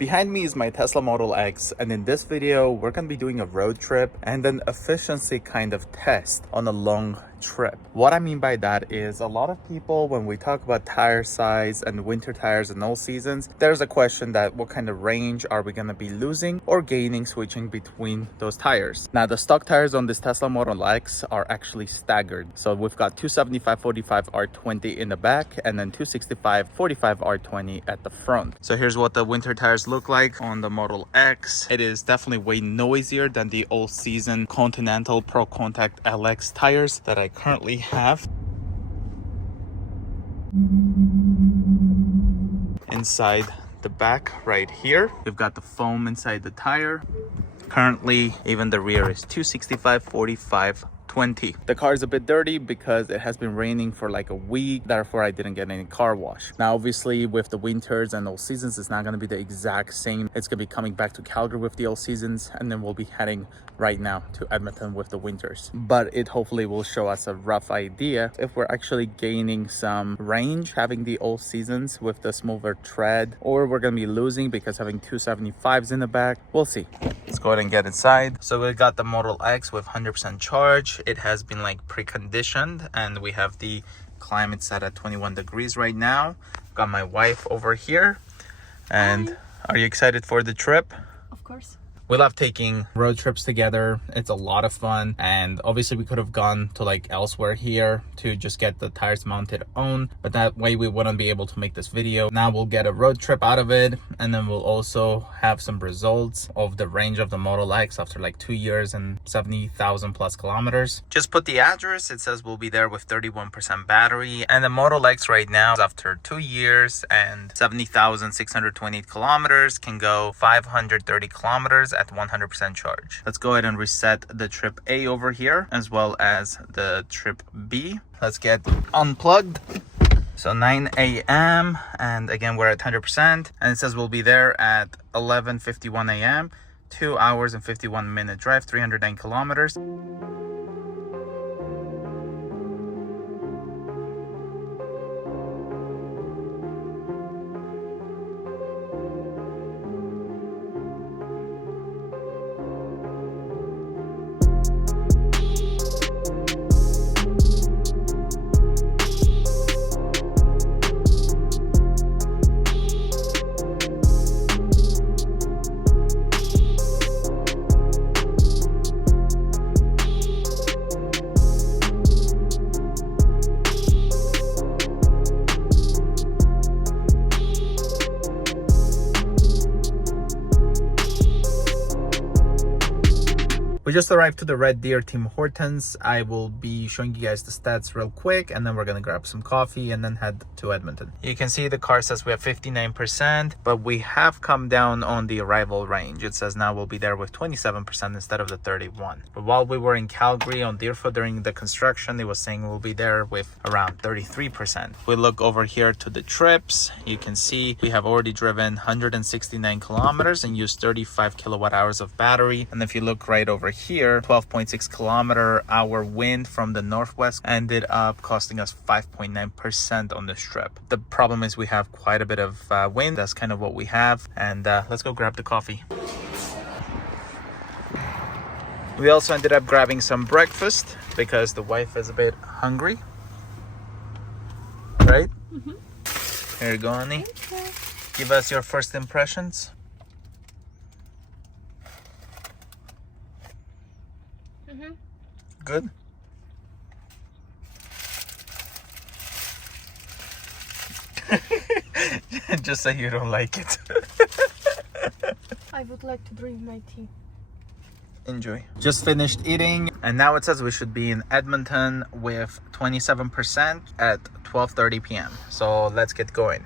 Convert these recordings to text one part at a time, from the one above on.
Behind me is my Tesla Model X, and in this video we're going to be doing a road trip and an efficiency kind of test on a long trip. What I mean by that is a lot of people, when we talk about tire size and winter tires and all seasons, there's a question that what kind of range are we going to be losing or gaining switching between those tires. Now the stock tires on this Tesla Model X are actually staggered, so we've got 275/45 R20 in the back and then 265/45 R20 at the front. So here's what the winter tires look like on the Model X. It is definitely way noisier than the all season Continental Pro Contact LX tires that I currently have. Inside the back right here, we've got the foam inside the tire. Currently, even the rear is 265/45 20. The car is a bit dirty because it has been raining for like a week, therefore I didn't get any car wash. Now obviously with the winters and all seasons, it's not going to be the exact same. It's going to be coming back to Calgary with the all seasons, and then we'll be heading right now to Edmonton with the winters. But it hopefully will show us a rough idea if we're actually gaining some range having the all seasons with the smoother tread, or we're going to be losing because having 275s in the back. We'll see. Let's go ahead and get inside. So we got the Model X with 100% charge. It has been like pre-conditioned, and we have the climate set at 21 degrees right now. Got my wife over here. And hi. Are you excited for the trip? Of course. We love taking road trips together. It's a lot of fun, and obviously we could have gone to like elsewhere here to just get the tires mounted on, but that way we wouldn't be able to make this video. Now we'll get a road trip out of it, and then we'll also have some results of the range of the Model X after like 2 years and 70,000 plus kilometers. Just put the address. It says we'll be there with 31% battery, and the Model X right now, after 2 years and 70,628 kilometers, can go 530 kilometers at 100% charge. Let's go ahead and reset the trip A over here as well as the trip B. Let's get unplugged. So 9 a.m. and again we're at 100%, and it says we'll be there at 11:51 a.m. 2 hours and 51 minute drive, 309 kilometers. We just arrived to the Red Deer Tim Hortons. I will be showing you guys the stats real quick, and then we're gonna grab some coffee and then head to Edmonton. You can see the car says we have 59%, but we have come down on the arrival range. It says now we'll be there with 27% instead of the 31. But while we were in Calgary on Deerfoot during the construction, it was saying we'll be there with around 33%. We look over here to the trips. You can see we have already driven 169 kilometers and used 35 kilowatt hours of battery. And if you look right over here, 12.6 kilometer hour wind from the northwest ended up costing us 5.9% on this trip. The problem is we have quite a bit of wind. That's kind of what we have. And let's go grab the coffee. We also ended up grabbing some breakfast because the wife is a bit hungry, right? Mm-hmm. Here you go, honey. Okay. Give us your first impressions. Mm-hmm. Good. Just say you don't like it. I would like to drink my tea. Enjoy. Just finished eating, and now it says we should be in Edmonton with 27% at 12:30 p.m. So let's get going.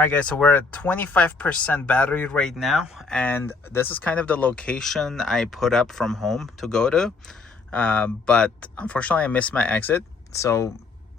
All right, guys, so we're at 25% battery right now, and this is kind of the location I put up from home to go to, but unfortunately I missed my exit, so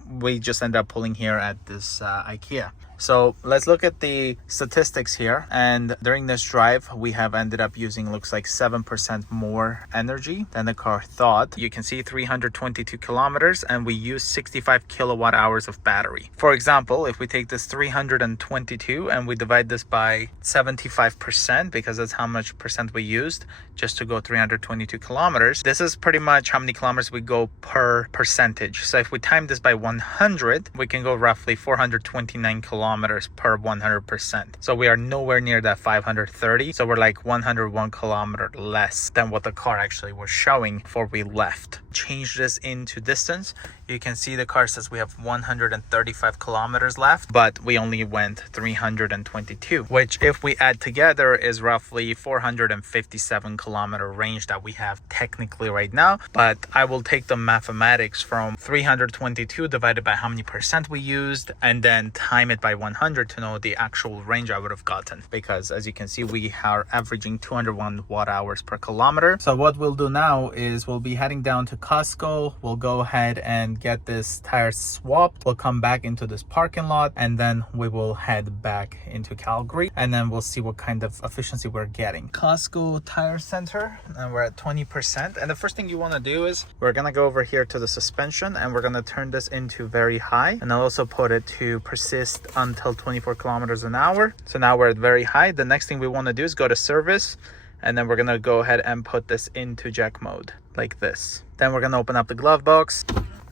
we just ended up pulling here at this IKEA. So let's look at the statistics here. And during this drive, we have ended up using, looks like 7% more energy than the car thought. You can see 322 kilometers, and we use 65 kilowatt hours of battery. For example, if we take this 322 and we divide this by 75%, because that's how much percent we used just to go 322 kilometers, this is pretty much how many kilometers we go per percentage. So if we time this by 100, we can go roughly 429 kilometers per 100%. So we are nowhere near that 530. So we're like 101 kilometer less than what the car actually was showing before we left. Change this into distance. You can see the car says we have 135 kilometers left, but we only went 322, which if we add together is roughly 457 kilometer range that we have technically right now. But I will take the mathematics from 322 divided by how many percent we used and then time it by 100 to know the actual range I would have gotten, because as you can see we are averaging 201 watt hours per kilometer. So what we'll do now is we'll be heading down to Costco. We'll go ahead and get this tire swapped. We'll come back into this parking lot, and then we will head back into Calgary, and then we'll see what kind of efficiency we're getting. Costco Tire Center, and we're at 20%. And the first thing you want to do is we're gonna go over here to the suspension, and we're gonna turn this into very high, and I'll also put it to persist until 24 kilometers an hour. So now we're at very high. The next thing we want to do is go to service, and then we're gonna go ahead and put this into jack mode like this. Then we're gonna open up the glove box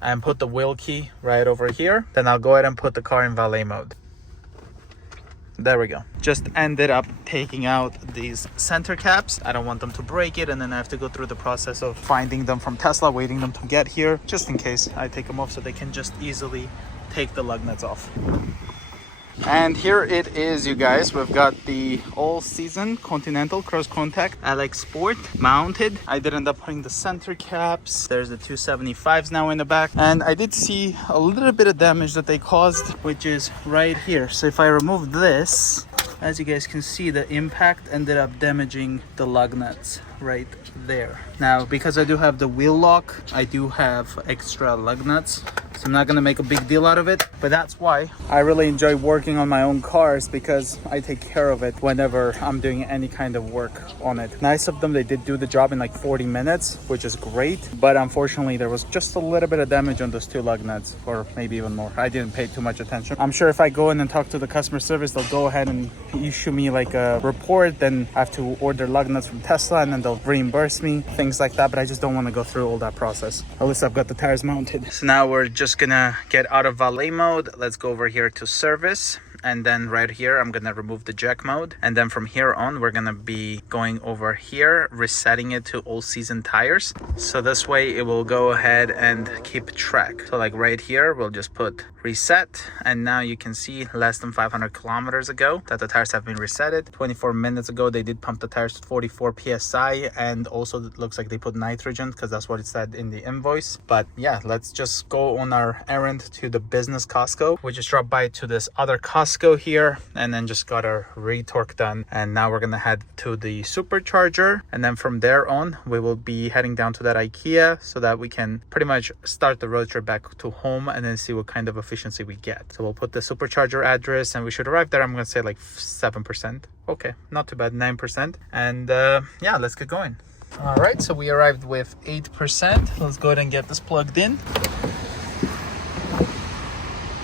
and put the wheel key right over here. Then I'll go ahead and put the car in valet mode. There we go. Just ended up taking out these center caps. I don't want them to break it, and then I have to go through the process of finding them from Tesla, waiting them to get here, just in case I take them off so they can just easily take the lug nuts off. And here it is, you guys. We've got the all-season Continental Cross Contact LX Sport mounted. I did end up putting the center caps. There's the 275s now in the back. And I did see a little bit of damage that they caused, which is right here. So if I remove this, as you guys can see, the impact ended up damaging the lug nuts right there. Now, because I do have the wheel lock, I do have extra lug nuts, so I'm not gonna make a big deal out of it. But that's why I really enjoy working on my own cars, because I take care of it whenever I'm doing any kind of work on it. Nice of them, they did do the job in like 40 minutes, which is great. But unfortunately, there was just a little bit of damage on those two lug nuts, or maybe even more. I didn't pay too much attention. I'm sure if I go in and talk to the customer service, they'll go ahead and issue me like a report. Then I have to order lug nuts from Tesla, and then they'll reimburse me, things like that. But I just don't want to go through all that process. At least I've got the tires mounted. So now we're just gonna get out of valet mode. Let's go over here to service, and then right here I'm gonna remove the jack mode, and then from here on we're gonna be going over here, resetting it to all season tires, so this way it will go ahead and keep track. So like right here we'll just put reset, and now you can see less than 500 kilometers ago that the tires have been resetted. 24 minutes ago they did pump the tires to 44 psi, and also it looks like they put nitrogen, because that's what it said in the invoice. But yeah, let's just go on our errand to the business Costco. We just dropped by to this other Costco here, and then just got our retorque done, and now we're gonna head to the Supercharger, and then from there on we will be heading down to that IKEA, so that we can pretty much start the road trip back to home, and then see what kind of efficiency we get. So we'll put the Supercharger address, and we should arrive there, I'm gonna say like 7%. Okay, not too bad, 9%. And yeah, let's get going. All right, so we arrived with 8%. Let's go ahead and get this plugged in.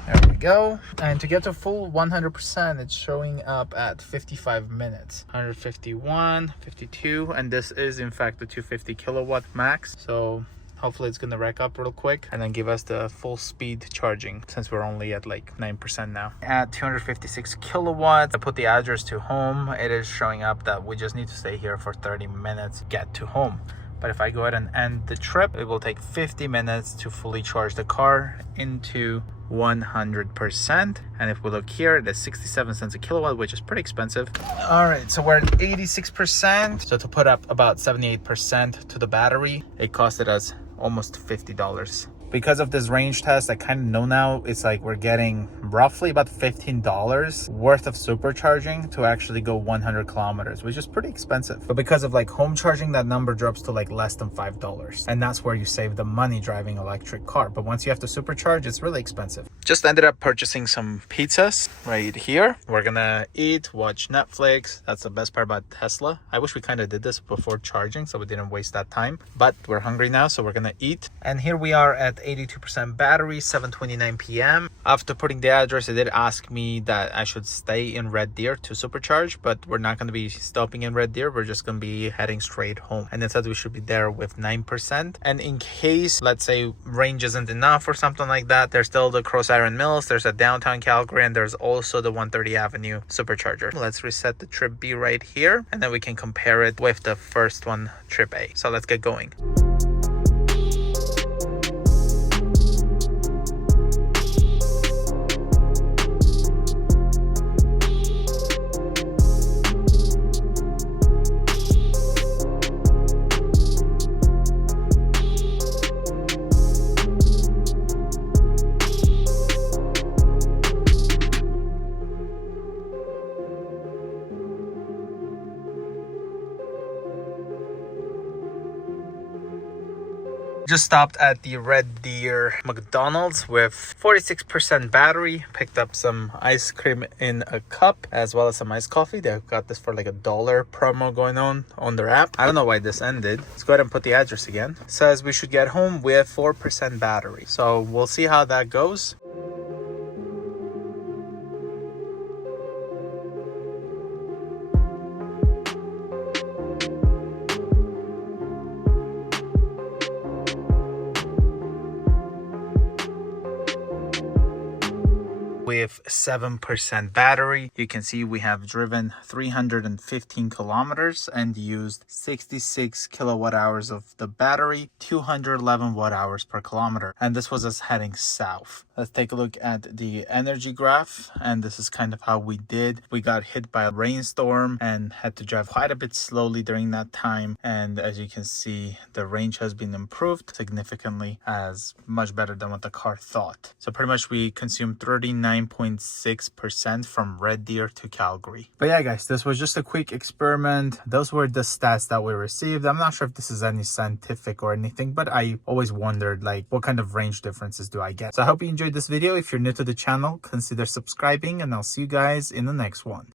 There we go. And to get to full 100%, it's showing up at 55 minutes. 151, 52, and this is in fact the 250 kilowatt max. So hopefully it's gonna rack up real quick and then give us the full speed charging, since we're only at like 9% now. At 256 kilowatts, I put the address to home. It is showing up that we just need to stay here for 30 minutes to get to home. But if I go ahead and end the trip, it will take 50 minutes to fully charge the car into 100%. And if we look here, it is 67 cents a kilowatt, which is pretty expensive. All right, so we're at 86%. So to put up about 78% to the battery, it costed us almost $50. Because of this range test, I kind of know now it's like we're getting roughly about $15 worth of supercharging to actually go 100 kilometers, which is pretty expensive. But because of like home charging, that number drops to like less than $5. And that's where you save the money driving electric car. But once you have to supercharge, it's really expensive. Just ended up purchasing some pizzas right here. We're gonna eat, watch Netflix. That's the best part about Tesla. I wish we kind of did this before charging so we didn't waste that time. But we're hungry now, so we're gonna eat. And here we are at 82% battery, 7:29 p.m. After putting the address, it did ask me that I should stay in Red Deer to supercharge, but we're not going to be stopping in Red Deer. We're just going to be heading straight home. And it said we should be there with 9%. And in case, let's say, range isn't enough or something like that, there's still the Cross Iron Mills, there's a downtown Calgary, and there's also the 130 Avenue supercharger. Let's reset the trip B right here, and then we can compare it with the first one, trip A. So let's get going. Just stopped at the Red Deer McDonald's with 46% battery. Picked up some ice cream in a cup as well as some iced coffee. They've got this for like $1 promo going on their app. I don't know why this ended. Let's go ahead and put the address again. It says we should get home with 4% battery. So we'll see how that goes. With 7% battery, you can see we have driven 315 kilometers and used 66 kilowatt hours of the battery, 211 watt hours per kilometer. And this was us heading south. Let's take a look at the energy graph, and this is kind of how we did. We got hit by a rainstorm and had to drive quite a bit slowly during that time. And as you can see, the range has been improved significantly, as much better than what the car thought. So pretty much we consumed 39.6% from Red Deer to Calgary. But yeah, guys, this was just a quick experiment. Those were the stats that we received. I'm not sure if this is any scientific or anything, but I always wondered like what kind of range differences do I get. So I hope you enjoyed this video. If you're new to the channel, consider subscribing, and I'll see you guys in the next one.